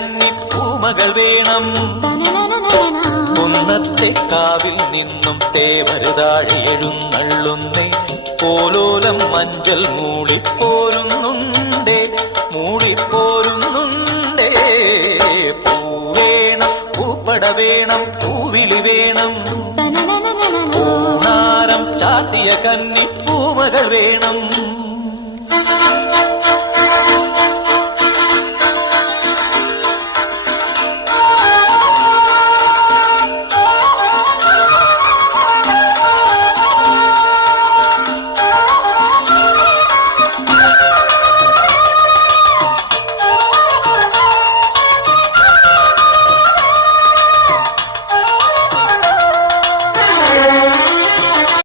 കന്നി പൂമകൾ വേണം. കുന്നത്തെ കാവിൽ നിന്നും തേവരുതാഴെ എഴുന്നള്ളുന്നേ. പോലോലം മഞ്ചൽ മൂളിപ്പോരുന്നുണ്ടേ, മൂളിപ്പോരുന്നുണ്ടേ. പൂവേണം, പൂപ്പട വേണം, പൂവിളി വേണം. പൂനാരം ചാട്ടിയ കന്നി പൂമകൾ വേണം.